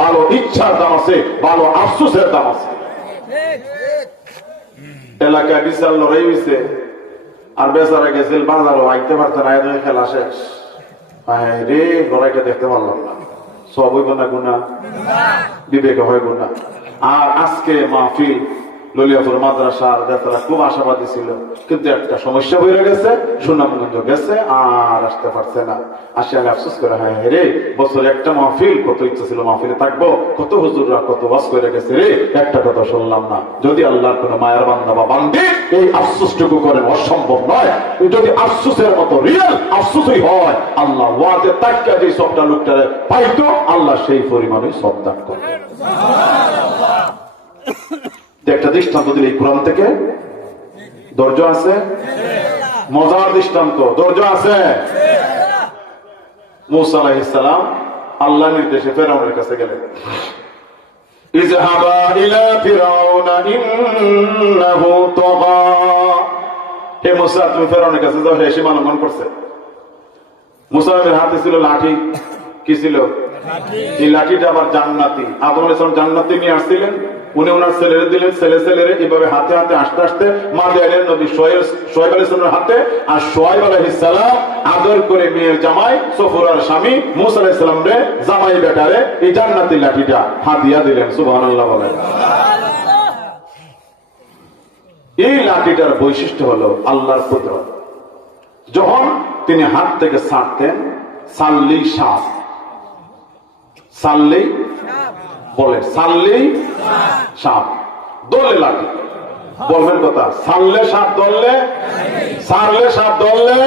ভালো ইচ্ছার দাম আছে, ভালো আফসোসের দাম আছে। এলাকায় বিশাল লড়াই হয়েছে আর বেচারা গেছিল বাজারও আইতে পারছে না, এদের খেলা শেষ। রে, লড়াইটা দেখতে পারলাম না। সব হইব না গুণা বিবেক হইব না। আর আজকে মাহফিল ললিয়াপুর মাদ্রাসার বেতারা খুব আশাবাদী ছিল। কিন্তু একটা সমস্যা হয়ে গেছে, সুনামগঞ্জ গেছে, আর আসতে পারছে না। আসে আমি আফসোস করে হ্যাঁ রে, বছর একটা মাহফিল, কত ইচ্ছা ছিল মাহফিলে থাকব, কত হুজুররা কত বাস করে গেছে রে, একটা কথা শুনলাম না। যদি আল্লাহর কোন মায়ের বান্দা বা বান্দি এই আফসোসটুকু করেন অসম্ভব নয়। যদি আফসোসের মতো রিয়েল আফসোসই হয়, আল্লাহ ওয়াজে তাক্কা যে সবটা লোকটারে পাইতো, আল্লাহ সেই পরিমাণে সব দান করবে। একটা দৃষ্টান্ত দিলে এই কোরআন থেকে? ধৈর্য আছে? মজার দৃষ্টান্ত। ধৈর্য আছে? মুসা আল্লাহ নির্দেশে ফেরাউনের কাছে গেলেন। ইজহাবা ইলা ফিরাউনা ইন্নাহু তাগা হে মুসা তুমি ফেরাউনের কাছে যাও হে সীমা লঙ্ঘন করছে। মুসা হাতে ছিল লাঠি। কি ছিল? এই লাঠিটা আবার জান্নাতি। আদম আলাইহিস সালাম জান্নাতি নিয়ে আসছিলেন। উনি ওনার ছেলেরে দিলেন, ছেলে ছেলেরে এভাবে হাতে হাতে আসতে আসতে মা দিলেন নবী সোহেব সোহেব আলাইহিস হাতে আর সোহেব আলাইহিস সালাম আদর করে মেয়ের জামাই সফুরার স্বামী মুসা আলাইহিস সালাম রে, জামাই বেটারে এই জান্নাতি লাঠিটা হাতিয়া দিলেন, সুবহানাল্লাহ বলেন। এই লাঠিটার বৈশিষ্ট্য হলো আল্লাহর কুদরত। যখন তিনি হাত থেকে ছাড়তেন, সাল্লি সাপ সাল্লি বলে সাল্লি সাপ, দলে লাঠি বলবেন কথা, সারলে সাপ, দললে? সারলে সাপ, দললে?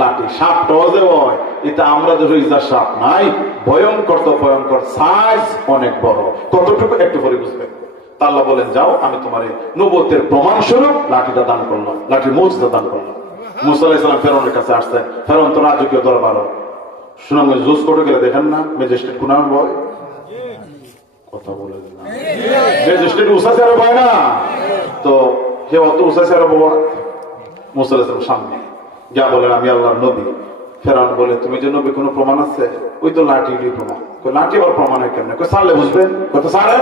লাঠি সাপটাও যে হয়, এটা আমরা যে ইজার সাপ নাই, ভয়ঙ্কর তো ভয়ঙ্কর সাইজ অনেক বড়। কতটুকু একটু পরে বুঝবেন। তা আল্লাহ বলেন, যাও, আমি তোমার নবতের প্রমাণ স্বরূপ লাঠিটা দান করলাম, লাঠির মৌজটা দান করলাম। মুসা আলাইসালাম ফেরনের কাছে আসতেন ফেরন তো রাজকীয় দরবার। সুনামগঞ্জ জোস কোর্টে গেলে দেখেন না, ম্যাজিস্ট্রেট কুনার বয়? কথা বলে দিন না। ম্যাজিস্ট্রেট উষা স্যার বয় না তো হে অত উষা স্যার বাবা সামনে যা বলেন আমি আল্লাহর নবী। ফেরান বলে তুমি যে নবী কোনো প্রমাণ আছে? ওই তো লাঠি প্রমাণ। কই, লাঠি আবার প্রমাণ হয় কেমন? সারলে বুঝবেন। কত সারে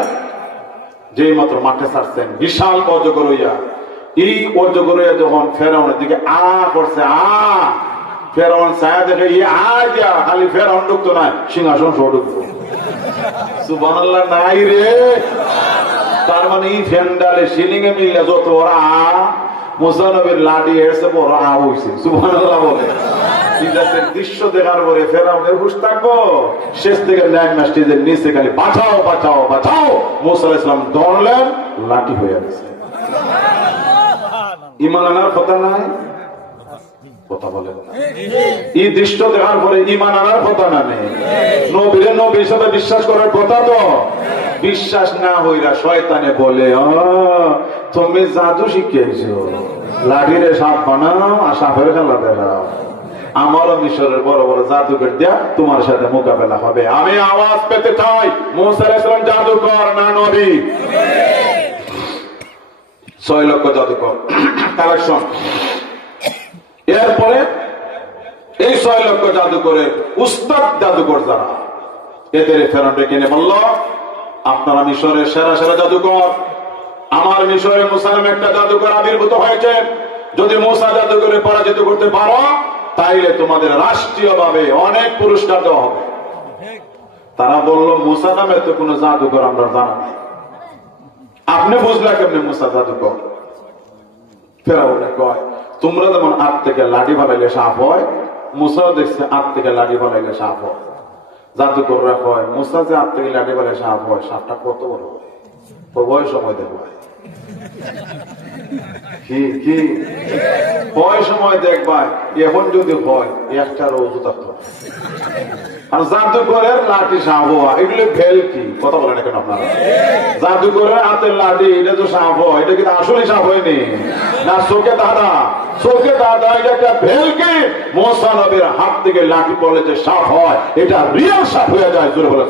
যেই মাত্র মাঠে ছাড়ছেন বিশাল অজগর হইয়া এই অজগর হইয়া যখন ফেরাউনের দিকে আ করছে আ ফেরাউন ছায়া দেখে ই আ দিয়া, খালি ফেরাউন ঢুকতো না, সিংহাসন সহ ঢুকতো। সুবহানাল্লাহ, নাই রে। তার মানে এই ফ্যান্ডালে সিলিং এ মিললে যত ওরা মুসানবীর লাডি এসে বড় আ হইছে, সুবহানাল্লাহ বলে। বিদাতের দৃশ্য দেখার পরে ফেরাউনের হুশ থাকব। শেষ থেকে ন্যায় মাস্টিদের নিচে খালি বাঁচাও বাঁচাও বাঁচাও, মুসা ইসলাম দৌড়লেন, লাঠি হয়ে গেছে। ইমান আনার কথা নাই। কথা বলেন এই দৃশ্য দেখার পরে ইমান আনার কথা না নেই নবীরে নবী হিসাবে বিশ্বাস করার কথা তো। বিশ্বাস না হইরা শয়তানে বলে তুমি জাদু শিখেছো লাঠিরে সাপ বানাও আর সাপের খেলা দেখাও। আমারও মিশরের বড় বড় জাদুকর দিয়া তোমার সাথে মোকাবেলা হবে। আমি আওয়াজ পেতে চাই মুসার ইসলাম জাদুকর না নবী? ছয় লক্ষ জাদুকর কালেকশন এরপরে এই ছয় লক্ষ জাদুকরের উস্তাদ জাদুকর যারা, এদের ফেরন ডেকে এনে বলল, আপনারা মিশরের সেরা সেরা জাদুকর। আমার মিশরে মুসালাম একটা জাদুকর আবির্ভূত হয়েছে। যদি মুসা জাদুকরে পরাজিত করতে পারো, তাইলে তোমাদের রাষ্ট্রীয়ভাবে অনেক পুরস্কার দেওয়া হবে। তারা বলল, মুসা নামে তো কোনো জাদুকর আমরা জানা নাই। আপনি বুঝলা কেমনি মুসা জাদুকর? ফেরাউনে কয় তোমরা যেমন আট থেকে লাঠি বানাইলে সাপ হয়, মুসাও দেখছে আট থেকে লাঠি বানাইলে সাপ হয়। জাদুকররা কয়, মুসা যে আট থেকে লাঠি বানাইলে সাপ হয়, সাপটা কত বড়? হয় সময় হয় এখন যদি হয় আর লাঠি সাপ এগুলো কি? কথা আপনারা? জাদুকরের হাতের লাঠি, এটা তো সাপ হয়, এটা কিন্তু আসলে সাপ হয়নি? না চোখে দাদা চোখে দাদা এটা একটা ভেল মোসা নবীর হাত থেকে লাঠি পড়লে যে হয়, এটা হয়ে যায় বলে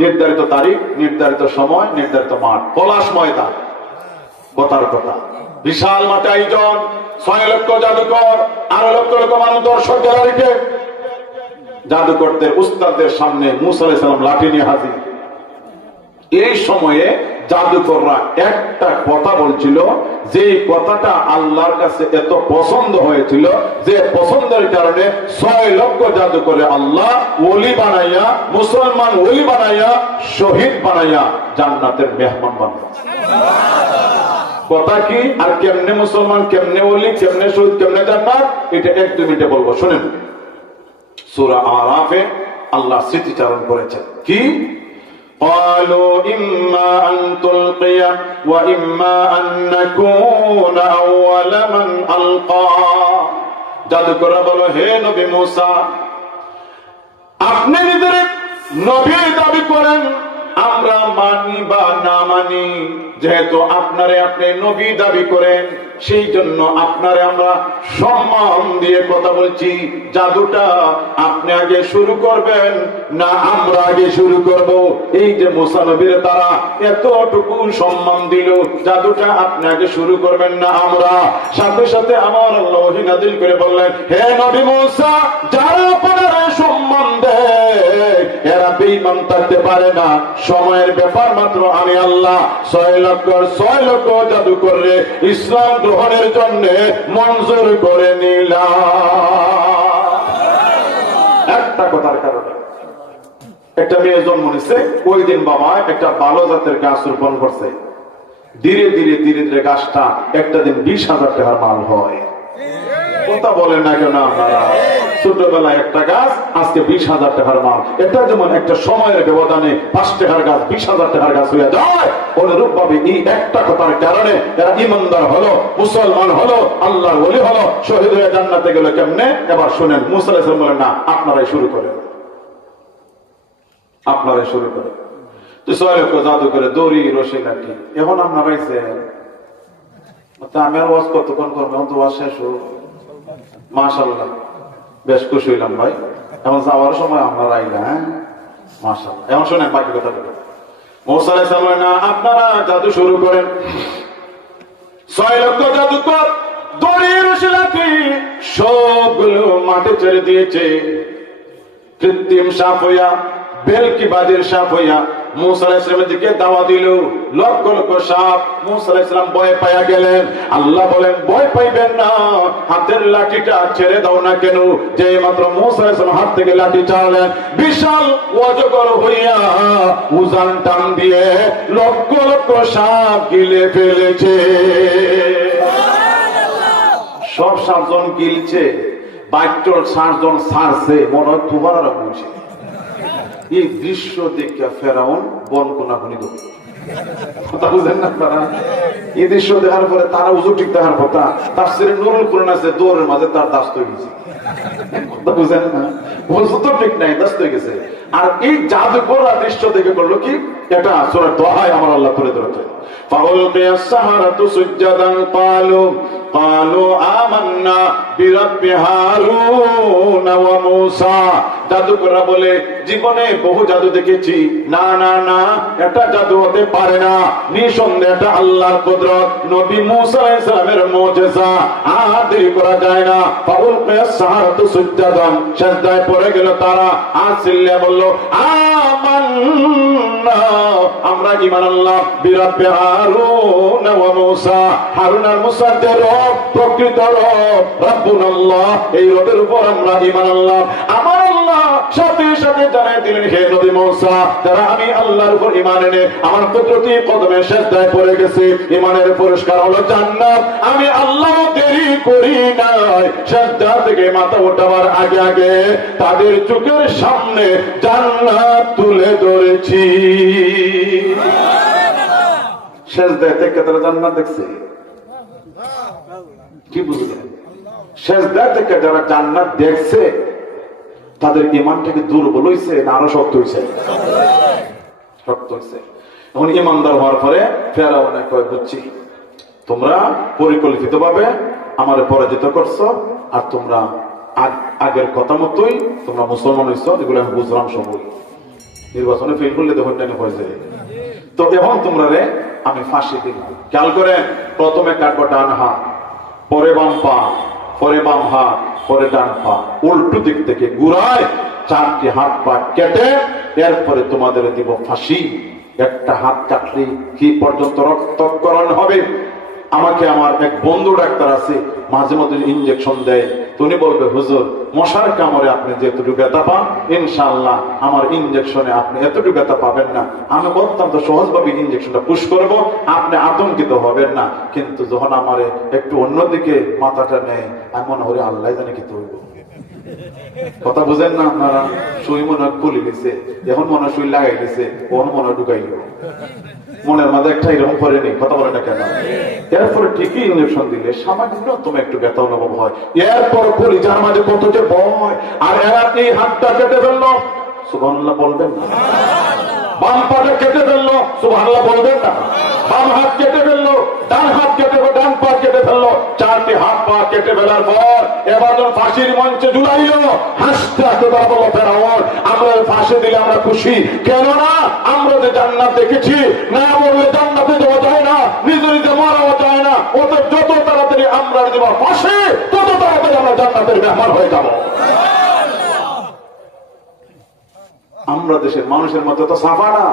নির্ধারিত তারিখ, নির্ধারিত সময়, নির্ধারিত মাঠ, পলাশ ময়দান। কথার কথা। বিশাল মাঠে আয়োজন, ছয় লক্ষ জাদুকর আরও লক্ষ লক্ষ মানুষ দর্শক গ্যালারিতে। জাদুকরদের উস্তাদের সামনে মুসা আলাইহিস সালাম লাঠি নিয়ে হাজির। এই সময়ে জাদুকররা একটা কথা বলছিল, যে কথাটা আল্লাহর কাছে এত পছন্দ হয়েছিল, যে পছন্দের কারণে ছয় লক্ষ জাদুকরে আল্লাহ ওলি বানাইয়া, মুসলমান ওলি বানাইয়া, শহীদ বানাইয়া জান্নাতের মেহমান বানাইয়া। কথা কি? আর কেমনে মুসলমান, কেমনে ওলি, কেমনে শহীদ, কেমনে জান্নাত? এটা এক দুই মিনিটে বলব, শুনেন। সূরা আরাফে আল্লাহ স্মৃতিচারণ করেছেন। কি? قالوا إما أن تلقي وإما أن نكون أول من ألقى. জাদু করে বলো بموسى أخني ندرك نبي دابي আমরা মানি বা না মানি, যেহেতু আপনারে আপনি নবী দাবি করেন, সেই জন্য আপনারে আমরা সম্মান দিয়ে কথা বলছি। জাদুটা আপনি আগে শুরু করবেন, না আমরা আগে শুরু করব? এই যে মুসা নবীর তারা এতটুকু সম্মান দিল, জাদুটা আপনি আগে শুরু করবেন না আমরা। সাথে সাথে আমার আল্লাহ করে বললেন, হে নবী মুসা, যারা আপনারা সম্মান দেয় এরা থাকতে পারে না। সময়ের ব্যাপার মাত্র আমি আল্লাহ ছয় লক্ষ ছয় লক্ষ জাদু করে ইসলাম গ্রহণের জন্য মঞ্জুর করে নিলাম। একটা কথার কারণে। একটা মেয়ে জন্ম নিছে, ওই দিন বাবা একটা ভালো জাতের গাছ রোপণ করছে। ধীরে ধীরে ধীরে ধীরে গাছটা একটা দিন বিশ হাজার টাকার মাল হয়। কথা বলেন না কেন আপনারা? ছোটবেলায় একটা গাছ, আজকে বিশ হাজার টাকার মাল। এটা যেমন একটা সময়ের ব্যবধানে পাঁচ টাকার গাছ, বিশ হাজার টাকার গাছ হয়ে যায় অনুরূপ ভাবে এই একটা কথার কারণে এরা ইমানদার হলো, মুসলমান হলো, আল্লাহর বলি হলো, শহীদ হয়ে জান্নাতে গেলে কেমনে? এবার শুনেন মুসাল্লাহ বলেন, না, আপনারাই শুরু করেন। আপনারাই শুরু করেন। তো লক্ষ জাদু করে দড়ি রসি লাঠি, এখন আপনারা তা আমি আর ওয়াজ কতক্ষণ করব তো ওয়াজ শেষ হোক মাশাল্লাহ বেশ খুশি হইলাম ভাই। এখন যাওয়ার সময় হ্যাঁ? মাশাল্লাহ এখন শোনেন বাকি কথা না, আপনারা জাদু শুরু করেন। ছয় লক্ষ রসি লাঠি সবগুলো মাঠে ছেড়ে দিয়েছে। কৃত্রিম সাপ হইয়া, বেলকি বাজের সাপ হইয়া মুসা ইসলামের দিকে দাওয়া পাইয়া গেলেন। আল্লাহ বলেন পাইবেন না। হাতের লাঠিটা ছেড়ে দাও না কেন? যে লাঠি বিশাল টান দিয়ে গিলে ফেলেছে। সব সাতজন গিলছে। সাতজন সারছে। মনে হয় তোমার বুঝে। এই দৃশ্য ফেরাউন বন কথা বুঝেন না তারা এই দৃশ্য দেখার পরে তারা উজু ঠিক দেখার কথা। তার আছে মাঝে তার দাস তৈরি কথা বুঝেন না? বলছো, তো ঠিক নাই দাস তৈরি আর এই দৃশ্য দেখে করল কি? এটা সুরা দোহায় আমার আল্লাহ করে ধরেছে। পাগল পেয়া সাহারা তো সুজ্জাদান পালো قالوا آمنا برب هارون وموسى জাদুকররা বলে জীবনে বহু জাদু দেখেছি না না না এটা জাদু হতে পারে না নিঃসন্দেহে এটা আল্লাহর কুদরত নবী মুসা আলাইহিস সালামের মুজিজা আর দেরি করা যায় না ফাউল কিয়াস সাহারাতু সুজদাদান সিজদায় পড়ে গেল তারা আর চিল্লিয়ে বলল আমান্না আমরা ইমান আল্লাহ বিরাবে হারুন ওয়া মুসা। হারুন আর মুসার যে রব, প্রকৃত রব। রব্বুন আল্লাহ এই রবের উপর আমরা ইমান আল্লাহ আমার আল্লাহ সাথে সাথে জানাই দিলেন, হে নবী মুসা, যারা আমি আল্লাহর উপর ঈমান এনে আমার কদমে সিজদায় পড়ে গেছে, ঈমানের পুরস্কার হলো জান্নাত। আমি আল্লাহ দেরি করি নাই থেকে মাথা ওঠাবার আগে আগে তাদের চোখের সামনে জান্নাত তুলে ধরেছি। শেষ দেয় থেকে তারা জান্নাত দেখছে। কি বুঝলেন? শেষ দেয় থেকে যারা জান্নাত দেখছে তাদের ইমানটাকে দুর্বল হয়েছে না আরও শক্ত হয়েছে শক্ত হয়েছে এখন ইমানদার হওয়ার পরে ফেরা অনেক বুঝছি, তোমরা পরিকল্পিত ভাবে আমার পরাজিত করছ আর তোমরা আগ- আগের কথা মতোই তোমরা মুসলমান হয়েছ এগুলো আমি বুঝলাম সবই। নির্বাচনে ফেল করলে তখন জানি হয়ে তো এখন তোমরা রে আমি ফাঁসি দিল খেয়াল করে প্রথমে কাটবো ডান হাত পরে বাম পা পরে বাম হাত পরে ডান পা উল্টো দিক থেকে ঘুরায়, চারটি হাত পা কেটে, এরপরে তোমাদের দিব ফাঁসি। একটা হাত কাটলে কি পর্যন্ত রক্তকরণ হবে? আমাকে আমার এক বন্ধু ডাক্তার আছে, মাঝে মধ্যে ইঞ্জেকশন দেয়। উনি বলবে, হুজুর, মশার কামড়ে আপনি যেটুকু ব্যথা পান ইনশাল্লাহ আমার ইঞ্জেকশনে আপনি এতটুকু ব্যথা পাবেন না। আমি অত্যন্ত সহজভাবে ইঞ্জেকশনটা পুশ করব, আপনি আতঙ্কিত হবেন না। কিন্তু যখন আমার একটু অন্যদিকে মাথাটা নেয় এমন হলে আল্লাহ জানে কি তৈব কথা বুঝেন না আপনারা? সুই মনে খুলে গেছে। এখন মনে সই লাগাই গেছে। ওর মনে ঢুকাই মনের মাঝে একটা এরকম করে নেই। কথা বলে না কেন? এরপরে ঠিকই ইঞ্জেকশন দিলে সামান্য তুমি একটু ব্যথা অনুভব হয়। এরপর করি যার মাঝে কত যে ভয়। আর এরা এই হাতটা কেটে ফেলল? সুবহানাল্লাহ বলবেন না। বাম পাটা কেটে ফেলল, সুবহানাল্লাহ বলবেন না। বাম হাত কেটে ফেলল, ডান হাত কেটে ডান পা কেটে ফেলল। চারটি হাত পা কেটে ফেলার পর এবার ফাঁসির মঞ্চে জুলাইলো হাসতে হাসতে তারা বলল, ফেরাউন, আমরা ফাঁসি দিলে আমরা খুশি। কেননা আমরা যে জান্নাত দেখেছি, না বললে জান্নাতে যাওয়া যায় না, নিজে নিজে মারাও যায় না। ওদের যত তাড়াতাড়ি আমরা দেব ফাঁসি, তত তাড়াতাড়ি আমরা জান্নাতের মেহমান হয়ে যাব। আমরা দেশের মানুষের মধ্যে তো সাফা না।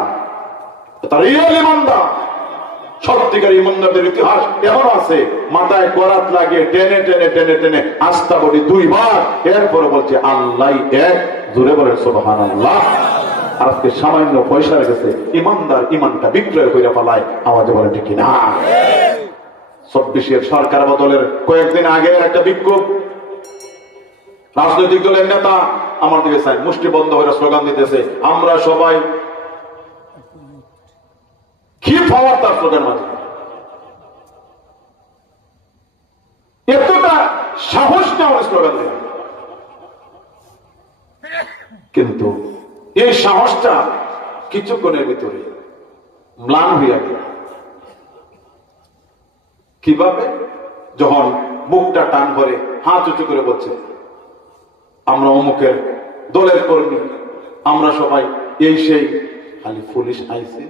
তারা ইমানদার। সত্যিকার ইমানদারদের ইতিহাস এমন আছে, মাথায় করাত লাগে, টেনে টেনে টেনে টেনে, আস্থা বলি দুইবার। এরপরে বলছে আল্লাহ এক। জুড়ে বলেন সোহান আল্লাহ আজকে সামান্য পয়সা রেখেছে, ইমানদার ইমানটা বিক্রয় করে পালায়। আওয়াজে বলে ঠিক না চব্বিশের সরকার বদলের কয়েকদিন আগে একটা বিক্ষোভ। রাজনৈতিক দলের নেতা আমার দিকে চাই। মুষ্টি বন্ধ হয়ে স্লোগান দিতেছে। আমরা সবাই কি পাওয়ার তার স্লোগান মাঝে এতটা সাহস নেওয়ার স্লোগান দেয়। কিন্তু এই সাহসটা কিছুক্ষণের ভিতরে ম্লান হইয়া গেল। কীভাবে? যখন বুকটা টান করে হাত উঁচু করে বলছে, আমরা অমুকের দলের কর্মী। আমরা সবাই এই সেই খালি পুলিশ আইসে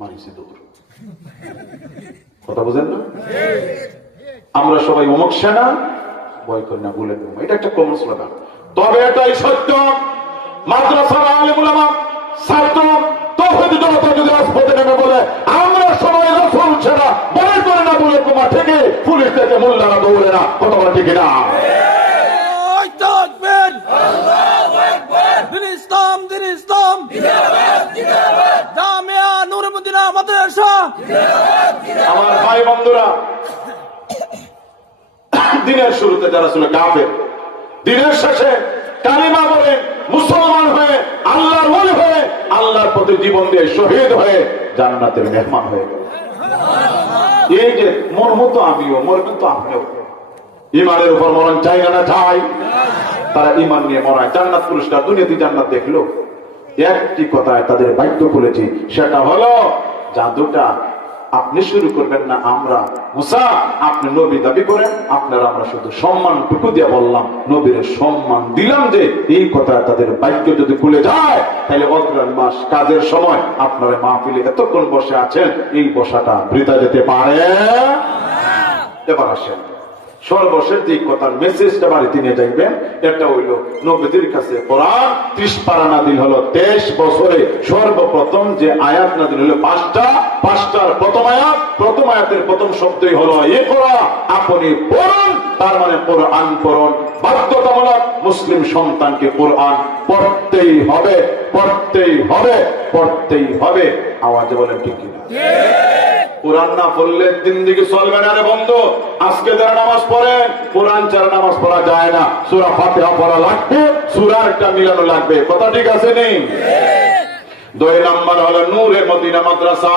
মারিছে দৌড়। কথা বুঝেন না? আমরা সবাই অমুক সেনা, ভয় করি না বলে দেবো এটা একটা কমন স্লোগান তবে এটাই সত্য। মাদ্রাসার আলিমুলামা ছাত্র, তৌহিদ জনতা যদি রাজপথে নেমে বলে, আমরা সবাই রসুল ছাড়া ভয় করে না বলে তোমার থেকে, পুলিশ থেকে মোল্লারা দৌড়ে না। কথা ঠিক Ay আমার ভাই বন্ধুরা, দিনের শুরুতে যারা দিনের শেষে কালিমা বলে মুসলমান হয়ে, আল্লাহর ওলি হয়ে, আল্লাহর প্রতি জীবন দিয়ে শহীদ হয়ে জান্নাতের মেহমান হয়ে এই যে মন মতো আমিও মরবেন তো আপনিও। ইমানের উপর মরণ চাই না চাই। তারা ইমান নিয়ে মরায়। জান্নাত পুরস্কার দুনিয়াতে জান্নাত দেখল। একটি কথায় তাদের বাক্য খুলেছি সেটা হলো, জাদুটা আপনি শুরু করবেন না আমরা। মুসা, আপনি নবী দাবি করেন, আপনার আমরা শুধু সম্মানটুকু দিয়ে বললাম, নবীর সম্মান দিলাম যে এই কথা তাদের বাক্য যদি খুলে যায়, তাহলে অগ্রাণ মাস কাজের সময় আপনারা মাহফিলে এতক্ষণ বসে আছেন, এই বসাটা বৃথা যেতে পারে? এবার আসেন। সর্বপ্রথম যে আয়াত নাদিল হলো পাঁচটা, পাঁচটার প্রথম আয়াত, প্রথম আয়াতের প্রথম শব্দই হলো এ করা আপনি পড়ুন, তার মানে কোরআন পড়ুন। বাধ্যতামূলক মুসলিম সন্তানকে কোরআন পড়তেই হবে পড়তেই হবে পড়তেই হবে। আওয়াজে বলেন ঠিক কিনা? কোরআন না পড়লে জিন্দিগি চলবে না রে বন্ধু। আজকে যারা নামাজ পড়েন কোরআন ছাড়া নামাজ পড়া যায় না। সুরা ফাতিহা পড়া লাগবে, সুরার একটা মিলানো লাগবে। কথা ঠিক আছে নেই দুই নাম্বার হলো নূরে মদিনা মাদ্রাসা।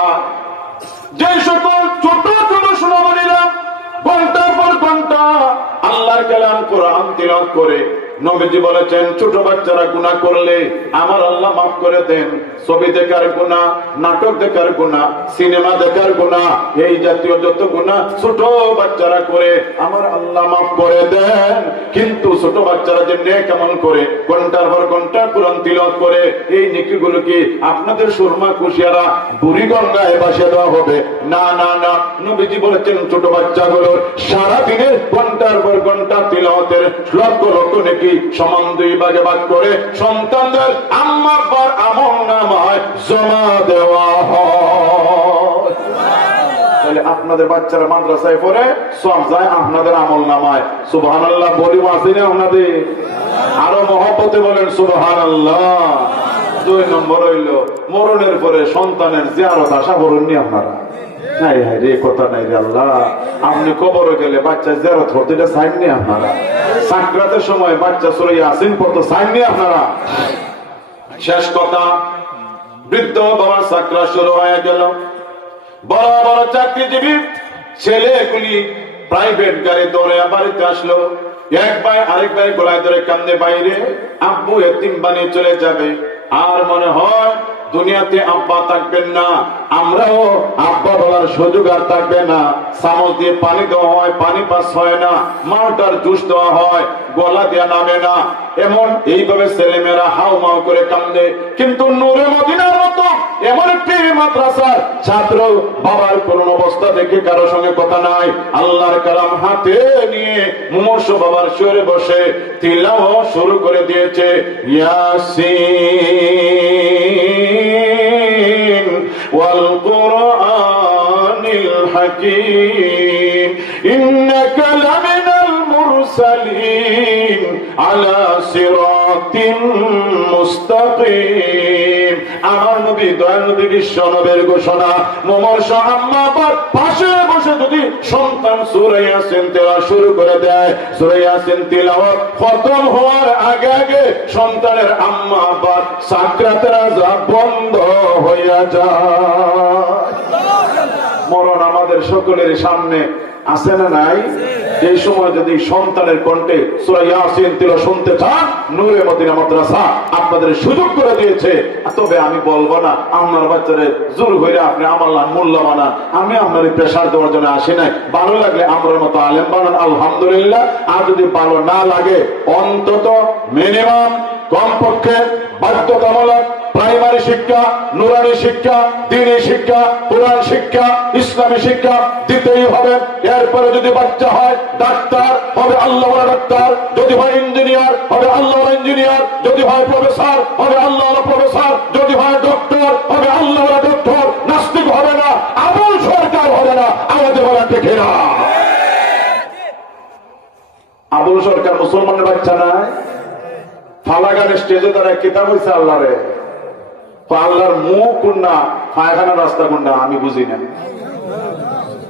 যে সকল ছোট ছোট সোনামণিরা ঘণ্টার পর ঘণ্টা আল্লাহর কালাম কোরআন তিলাওয়াত করে নবীজি বলেছেন, ছোট বাচ্চারা গুনাহ করলে আমার আল্লাহ মাফ করে দেন। ছবি দেখার গুণা নাটক দেখার গুণা সিনেমা দেখার গুণা এই জাতীয় যত গুণা ছোট বাচ্চারা করে, আমার আল্লাহ মাফ করে দেন। কিন্তু ছোট বাচ্চারা যে নে কেমন করে, ঘণ্টার পর ঘণ্টা কোরআন তিলত করে, এই নেকিগুলো কি আপনাদের সুরমা কুশিয়ারা বুড়ি গঙ্গায় বাসে দেওয়া হবে? না না না। নবীজি বলেছেন, ছোট বাচ্চাগুলোর সারা দিনের ঘণ্টার পর ঘণ্টা তিলতের লক্ষ লক্ষ নাকি সমান দুই ভাগে ভাগ করে সন্তানদের আম্মা পর আমল নামায় জমা দেওয়া হয়। আপনাদের বাচ্চারা মাদ্রাসায় পড়ে, সব যায় আপনাদের আমল নামায়। সুবহান আল্লাহ বলি আসেনি আপনাদের? আরও মহব্বতে বলেন সুবহান আল্লাহ দুই নম্বর হইল, মরণের পরে সন্তানের জিয়ারত আশা করুননি আপনারা। নাই হাই রে, কথা নাই রে আল্লাহ। আপনি গেলে বাচ্চা জিয়ারত হতে সাইন নেই আপনারা। সময় বাচ্চা আসেন সাইন নেই আপনারা। শেষ কথা, বৃদ্ধ সাকরা শুরু হয়ে গেল। বড় বড় চাকরিজীবী ছেলেগুলি প্রাইভেট গাড়ি দৌড়ে বাড়িতে আসলো। এক ভাই আরেক ভাই গোলায় ধরে কান্দে বাইরে, আব্বু এতিম বানিয়ে চলে যাবে। আর মনে হয় দুনিয়াতে আব্বা থাকবেন না, আমরাও আব্বা বলার সুযোগ আর থাকবে না। চামচ দিয়ে পানি দেওয়া হয়, পানি পাস হয় না, মালটার জুস দেওয়া হয়, গলা দেওয়া নামে না। এমন এইভাবে ছেলেমেয়েরা হাউ মাউ করে কান্দে। কিন্তু নূরে মদিনার মতো এমন একটি মাদ্রাসার ছাত্র বাবার করুণ অবস্থা দেখে কারও সঙ্গে কথা নাই। আল্লাহর কালাম হাতে নিয়ে মুমর্ষ বাবার শুয়ে বসে তিলাও শুরু করে দিয়েছে, ইয়াসিন। হাকীম ইন্নাকা লামিনাল মুরসালিন আলা সিরাতিন মুস্তাকিম আমার নবী দয়াল ঘোষণা, মোমর্ষ আম্মা পাশে বসে যদি সন্তান সুরে আসেন তেলা শুরু করে দেয়, সুরে আসেন তিলাওয়াত খতম হওয়ার আগে আগে সন্তানের আম্মা আব্বার সাকরাতের বন্ধ হইয়া যায়। সকলের সামনে আছে না নাই? এই সময় যদি সন্তানের কণ্ঠে সূরা ইয়াসিন তিল শুনতে চান, নূরে মদিনা মাদ্রাসা আপনাদের সুযোগ করে দিয়েছে। তবে আমি বলব না, আমার বাচ্চারে জোর হইলে আপনি আমার নাম মূল্য বানান আমি আপনার প্রেশার দেওয়ার জন্য আসি নাই। ভালো লাগলে আমার মতো আলেম বানান, আলহামদুলিল্লাহ। আর যদি ভালো না লাগে, অন্তত মিনিমাম কমপক্ষে বাধ্যতামূলক প্রাইমারি শিক্ষা, নুরানি শিক্ষা, দিনী শিক্ষা, কোরআন শিক্ষা, ইসলামী শিক্ষা দিতেই হবে। এরপরে যদি বাচ্চা হয়, ডাক্তার হবে আল্লাহ ডাক্তার। যদি হয় ইঞ্জিনিয়ার হবে আল্লাহ ইঞ্জিনিয়ার। যদি হয় প্রফেসর হবে আল্লাহ প্রফেসর। যদি হয় ডক্টর হবে আল্লাহ ডক্টর। নাস্তিক হবে না, আবুল সরকার হবে না, আমাদের বলা দেখে না। আবুল সরকার মুসলমানের বাচ্চা নাই। ফালাগানের স্টেজে তারা কিতাব হয়েছে আল্লাহরে। আল্লাহর মুখ কোনটা পায়খানা রাস্তা কোনটা আমি বুঝি না।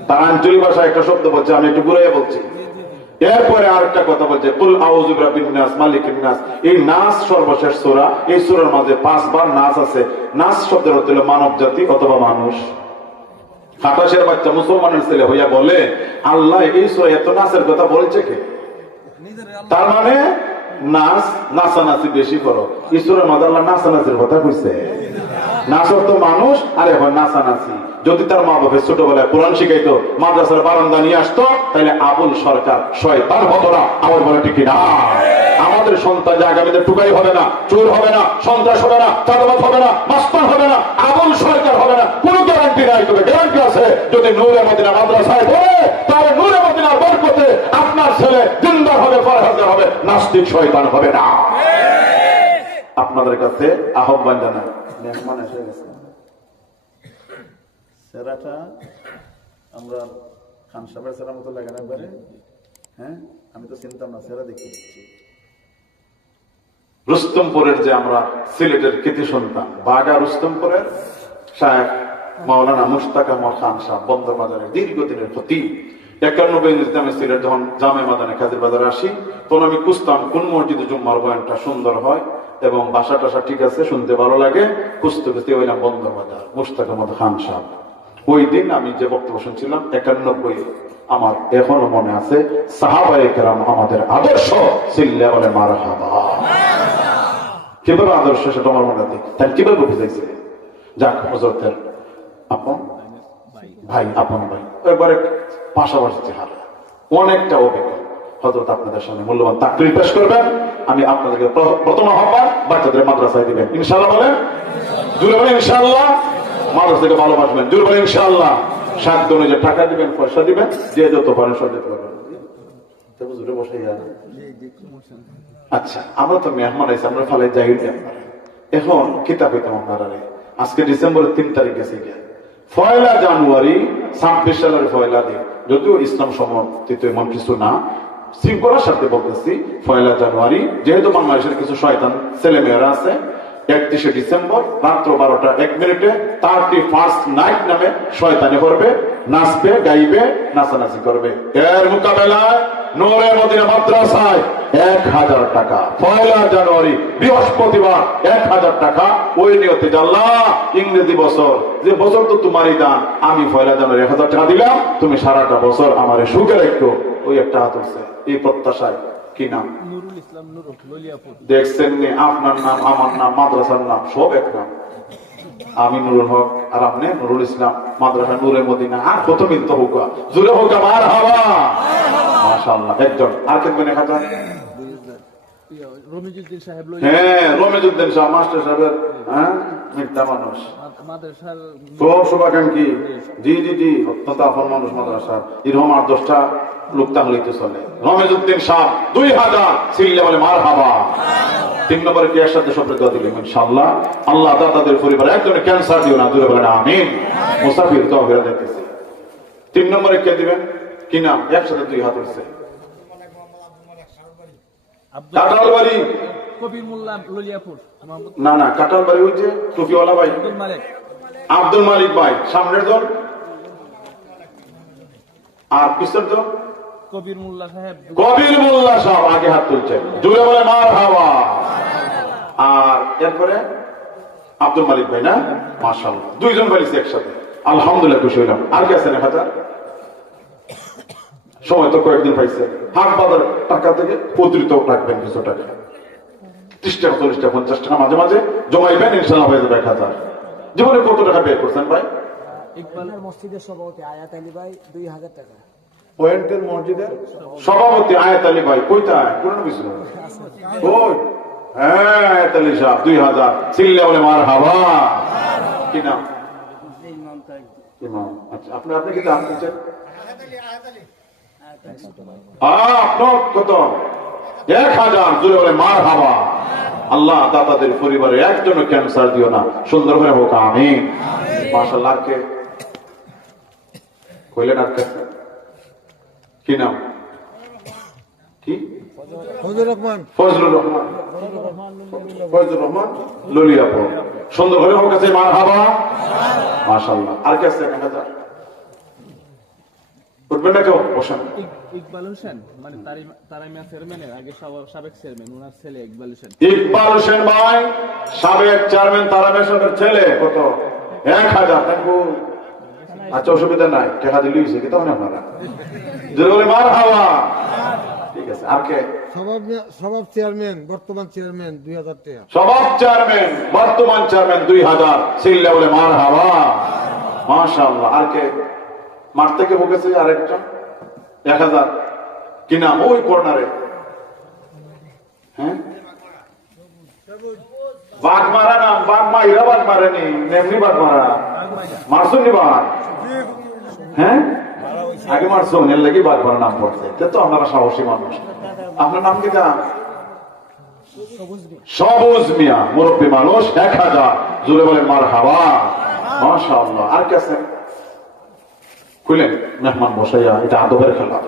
তার আঞ্চলিক ভাষায় একটা শব্দ বলছে, আমি একটু ঘুরাইয়া বলছি। এরপরে আরেকটা কথা বলছে, কুল বিন্নাস মালিকিন নাস এই নাস সর্বশেষ সূরা, এই সূরার মাঝে পাঁচবার নাস আছে। নাস শব্দের অর্থ হলো মানব জাতি অথবা মানুষ। খাটাসের বাচ্চা মুসলমানের ছেলে হইয়া বলে, আল্লাহ, এই সূরা এত নাসের কথা বলছে কে? তার মানে নাচ নাচানাচি বেশি করো। ঈশ্বরের মাদাল্লা নাচানাচির কথা কইছে। নাচর তো মানুষ, আর এখন নাচানাচি। যদি তার মা বাপের ছোটবেলায় কোরআন শিখাইতো, মাদ্রাসার বারান্দা নিয়ে আসতো তাহলে আবুল সরকার শয়তান হতো না। আমার বলে ঠিক না আমাদের সন্তান যে আগামীতে টুকাই হবে না, চোর হবে না, সন্ত্রাস হবে না চাঁদাবাদ হবে না মাস্টার হবে না, আবুল সরকার হবে না, কোনো গ্যারান্টি নাই তবে গ্যারান্টি আছে। যদি নূরে মদিনা মাদ্রাসায় পড়ে, তাহলে নূরে মদিনার বরকতে আপনার ছেলে দিনদার হবে ফরহাজার হবে, নাস্তিক শয়তান হবে না। আপনাদের কাছে আহ্বান জানাই। মেহমান এসে গেছে। সেরাটা আমরা খান সাহেবের সেরা মতো লাগে না একবারে। হ্যাঁ? আমি তো চিনতাম না, সেরা দেখতে রুস্তমপুরের যে আমরা সিলেটের কৃতি সন্তান, বাগা রুস্তমপুরের শাহেখ মাওলানা মুস্তাক আহমদ খান দীর্ঘদিনের আমি সিলেট যখন জামে মাদানে বাজারে আসি। তখন আমি খুঁজতাম কোন মসজিদে জুম্মার বয়ানটা সুন্দর হয় এবং বাসা টাসা ঠিক আছে, শুনতে ভালো লাগে। হইলাম মুস্তাক আহমদ খান সাহ ওই দিন আমি যে বক্তব্য শুনছিলাম একানব্বই আমার এখনও মনে আছে, সাহাবায়ে কেরাম আমাদের আদর্শ সিল্লে বলে কীভাবে আদর্শ সেটা আমার মনে তাই কীভাবে বুঝাইছে যাক হজরতের আপন ভাই আপন ভাই। একবারে পাশাপাশি চেহারা। অনেকটা হজরত আপনাদের সামনে মূল্যবান তাকরির পেশ করবেন। আমি আপনাদেরকে প্রথম আহ্বান বাচ্চাদের মাদ্রাসায় দিবেন। ইনশাল্লাহ বলেন? জুড়ে বলেন ইনশাল্লাহ মাদ্রাসাকে ভালোবাসবেন। জুড়ে বলেন ইনশাল্লাহ সাধ্য অনুযায়ী টাকা দিবেন, পয়সা দিবেন, যে যত পারেন সব দিতে আচ্ছা আমরা তো মেহমান আইসি আমরা ফালে যাই এখন কিতাব হইতাম আপনারা আজকে ডিসেম্বরের তিন তারিখ গেছে গিয়া। পয়লা জানুয়ারি ছাব্বিশ সালের পয়লা দিন। যদিও ইসলাম সমর্থিত এমন কিছু না শৃঙ্খলার সাথে বলতেছি পয়লা জানুয়ারি যেহেতু বাংলাদেশের কিছু শয়তান ছেলে মেয়েরা আছে একত্রিশে ডিসেম্বর রাত্র বারোটা এক মিনিটে থার্টি ফার্স্ট নাইট নামে শয়তানি করবে নাচবে গাইবে নাচানাচি করবে। এর মোকাবেলায় নোরে মদিনা মাদ্রাসায় এক হাজার টাকা। পয়লা জানুয়ারি বৃহস্পতিবার এক হাজার টাকা। ওই নিয়তে জাল্লা ইংরেজি বছর যে বছর তো তোমারই দান আমি পয়লা জানুয়ারি এক হাজার টাকা দিলাম তুমি সারাটা বছর আমার সুখে একটু ওই একটা হাত উঠছে এই প্রত্যাশায়। কি নাম? দেখছেন নি আপনার নাম আমার নাম মাদ্রাসার নাম সব এক নাম। আমি নুরুল হক আর আপনি নুরুল ইসলাম মাদ্রাসা নুরের মদিনা। আর কত মিলতে হোক। জুড়ে হোক আমার হাওয়া মাশাআল্লাহ একজন আর কেমন দেখা যায় সাহেব হ্যাঁ শাহ মাস্টার সাহেবের হ্যাঁ? মিথ্যা মানুষ। মাদ্রাসার খুব শুভাকাঙ্ক্ষী। জি জি জি অত্যন্ত আপন মানুষ মাদ্রাসা। এরকম আর দশটা লোক তাহলে তো চলে দুই হাজার সিল্লে বলে মার হাবা তিন নম্বরে কি একসাথে শব্দ দোয়া দিলেন? ইনশাআল্লাহ। আল্লাহ দাদাদের পরিবার একজনে ক্যান্সার দিও না দূরে বলেন আমিন। মুসাফির তো দেখতেছি। তিন নম্বরে কে দিবেন? কি নাম? একসাথে দুই হাত উঠছে। আব্দুল কবির মোল্লা ললিয়াপুর। না না কাটাল বাড়ি ওই টুপিওয়ালা ভাই। আব্দুল মালিক। আব্দুল মালিক ভাই সামনের জন আর পিছনের জন কবির মোল্লা সাহেব। কবির মোল্লা সাহেব আগে হাত তুলছে। জুড়ে বলে মার হাওয়া। আর এরপরে আব্দুল মালিক ভাই না? মার্শাল দুইজন বাড়িছে একসাথে। আলহামদুলিল্লাহ খুশি হইলাম। আর কে আছেন হাজার সময় তো কয়েকদিন পাইছে। হাট বাজার টাকা থেকে পত্রিত রাখবেন কিছু টাকা। ত্রিশ টাকা চল্লিশ টাকা পঞ্চাশ টাকা মাঝে মাঝে জমাইবেন ইনশাল্লাহ হয়ে যাবে এক হাজার। জীবনে কত টাকা ব্যয় করছেন ভাই? মসজিদের সভাপতি আয়াত আলী ভাই দুই হাজার টাকা। পয়েন্টের মসজিদের? সভাপতি আয়াত আলী ভাই কইতায়? কোন কিছু? ওই হ্যাঁ আয়াত আলী সাহেব দুই হাজার। চিল্লে বলে মার হাওয়া কি নাম? ইমাম আচ্ছা আপনি আপনি কি দাম দিচ্ছেন? আহ, আপনার কত? এক হাজার জুড়ে বলে মার হাওয়া আল্লাহ দাতাদের পরিবারে একজনও ক্যান্সার দিও না। সুন্দর হয়ে হোক আমি মাসাল্লাহ কে কইলেন আর কি নাম? কি? ফজলুর রহমান। ফজলুর রহমান। ললিয়াপুর। সুন্দর হলে হোক আছে মার হাবা মাশাল্লাহ আর কে আছে এক হাজার? উঠবেন না কেউ? বসেন। ইকবাল হোসেন? মানে তারি- তারাইমা চেয়ারম্যানের আগে সাবেক চেয়ারম্যান ওনার ছেলে ইকবাল হোসেন। ইকবাল হোসেন ভাই সাবেক চেয়ারম্যান তারামের সাহেবের ছেলে কত? এক হাজার থাকব আচ্ছা অসুবিধা নাই টাকা দিলে হয়েছে কি তখন আপনারা? যদি মার হাওয়া। ঠিক আছে আর কে? স্বভাব স্বভাব চেয়ারম্যান বর্তমান চেয়ারম্যান দুই হাজার টাকা সবাব চেয়ারম্যান বর্তমান চেয়ারম্যান দুই হাজার। সিল্লে বলে মার হাওয়া। মাশাআল্লাহ আর কে? মাঠ থেকে বকেছে আরেকটা। এক হাজার। কি নাম? ওই কর্নারে। হ্যাঁ? নাম, বাঘ হ্যাঁ? আগে নাম তা আপনারা সাহসী মানুষ। নাম কি সবুজ মিয়া, মুরব্বী মানুষ, এক হাজার। জুড়ে বলে মার হাওয়া মাশাআল্লাহ। আর কে আছে? খুলেন মেহমান বসাইয়া এটা আদবের খেলা।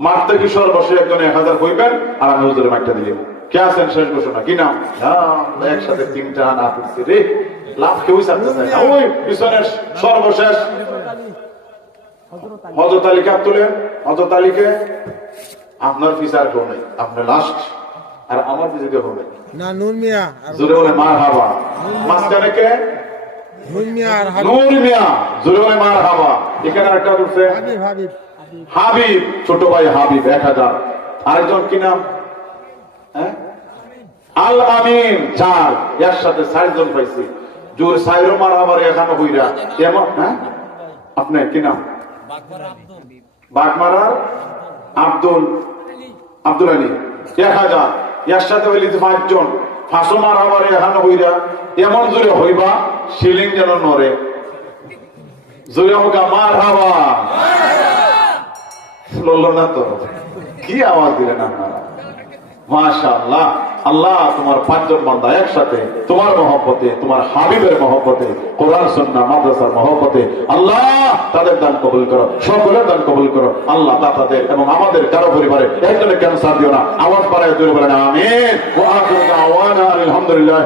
মারতে কিশোর বসে একজন এক হাজার কইবেন আর আমি হুজুরে মাইকটা দিয়ে কে আছেন শেষ ঘোষণা? কি নাম? একসাথে তিনটা না পড়ছি রে। লাভ ছাড়তেছে না। ওই পিছনের সর্বশেষ। হজরত আলী কাপ তুলে হজরত আলীকে আপনার ফিসার কেউ নেই। আপনার লাস্ট আর আমার কেউ নেই না। নুন মিয়া। জোরে বলে মার হাবা মাঝখানে কে নুন মিয়া আর হাবিব নূর মিয়া জোরে মার হাবা। এখানে একটা উঠছে হাবিব হাবিব। হাবিব ছোট ভাই হাবিব এক হাজার। আরেকজন কি নাম? হ্যাঁ? আল আমিন চার। এর সাথে চারজন পাইছি। জোর সাইরো মার আবার এখানে হইরা। এমন হ্যাঁ? আপনি কি নাম? বাগমারার আব্দুল। আব্দুল আলী। এক হাজার। এর সাথে হইলি পাঁচজন। ফাঁসো মার আবার এখানে হইরা এমন জোরে হইবা, সিলিং যেন নরে জোরে হোক মার হাওয়া। লল না তো। কি আওয়াজ দিলেন আপনারা? মাশাআল্লাহ। আল্লাহ তোমার পাঁচজন বান্দা একসাথে, তোমার মহব্বতে, তোমার হাবিবের মহব্বতে, কোরআন, সুন্নাহ, মাদ্রাসার মহব্বতে, আল্লাহ তাদের দান কবুল করো, সকলের দান কবুল করো। আল্লাহ তাদের এবং আমাদের কারও পরিবারে একজনের ক্যান্সার দিও না। আওয়াজ পাড়ায় দূরে ওয়া আখিরু দাওয়ানা আলহামদুলিল্লাহ।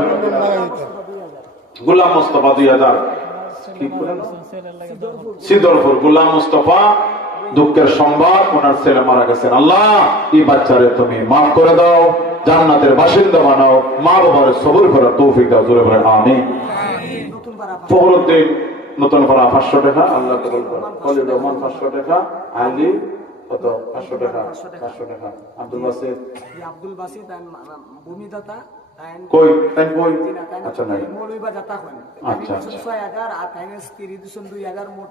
গোলাম মোস্তফা দুই হাজার? সিদরপুর, গোলাম মুস্তফা, দুঃখের সংবাদ, ওনার ছেলে মারা গেছেন। আল্লাহ, এই বাচ্চারে তুমি মাফ করে দাও। জান্নাতের বাসিন্দা বানাও মা বাবার সবর করার তৌফিক দাও জোরে বলে আমি ফখরুদ্দিন নতুন পাড়া পাঁচশো টাকা আল্লাহ কবুল করো রহমান পাঁচশো টাকা আলী কত? পাঁচশো টাকা পাঁচশো টাকা। Abdul Abdul Basit and ভূমিদাতা and কই? তাই কই? আচ্ছা নাই। মৌলভীবা যাতা হয় আচ্ছা, আচ্ছা। আর মোট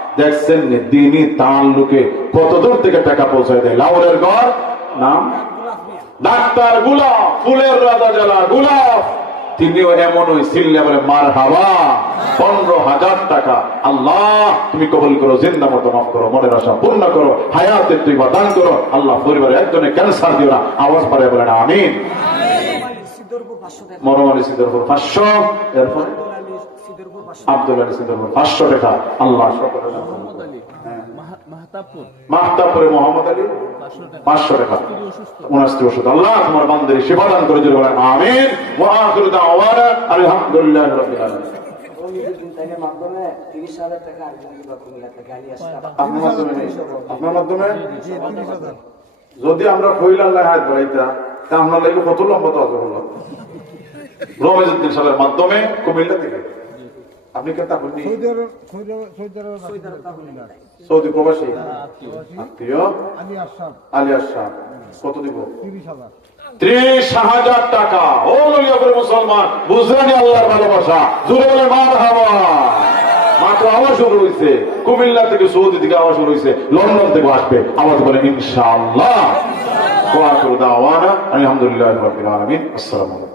দেখছেন দিনই তার লোকে কত দূর থেকে টাকা পৌঁছায় দেয়? লাউলের গড় নাম? ডাক্তার গুলাব ফুলের রাজা জেলা গুলাব তিনিও এমন ওই সিল্লে মার হাওয়া পনেরো হাজার টাকা। আল্লাহ তুমি কবল করো জিন্দা মতো মাফ করো মনের আশা পূর্ণ করো হায়াতের তুই দান করো। আল্লাহ পরিবারে একজনে ক্যান্সার দিও না আওয়াজ পারে বলে না আমিন। সিদ্ধরপুর পাঁচশো টাকা মরম আলী সিদ্ধরপুর পাঁচশো এরপর? আব্দুল পাঁচশো টাকা আল্লাহ মোহাম্মদ আলী মাহতাবপুরে। মোহাম্মদ আলী পাঁচশো টাকা। ওনার স্ত্রী ওষুধ আল্লাহ তোমার সেবা দান করে দিল আমিন। আলহামদুলিল্লাহি আপনার মাধ্যমে যদি আমরা কইলাল্লাহ হাত বাড়াইতা তা আমরা কত লম্বা তো হলো? রমেজউদ্দিন সাহেবের মাধ্যমে কুমিল্লা থেকে। আপনি কে তাহলে সৌদি প্রবাসী? আত্মীয়। আলী আশরাফ কত দিব? তিরিশ হাজার। ত্রিশ হাজার টাকা। ও নলিয়াপুরের মুসলমান বুঝলেনি আল্লাহর ভালোবাসা? জুড়ে বলে মার হাওয়া। মাত্র আওয়াজ শুরু হয়েছে কুমিল্লা থেকে সৌদি থেকে আওয়াজ শুরু হয়েছে লন্ডন থেকে আসবে। আওয়াজ বলে ইনশাআল্লাহ। ওয়া আখিরু দাওয়ানা। আলহামদুলিল্লাহি রাব্বিল আলামিন। আসসালামু আলাইকুম।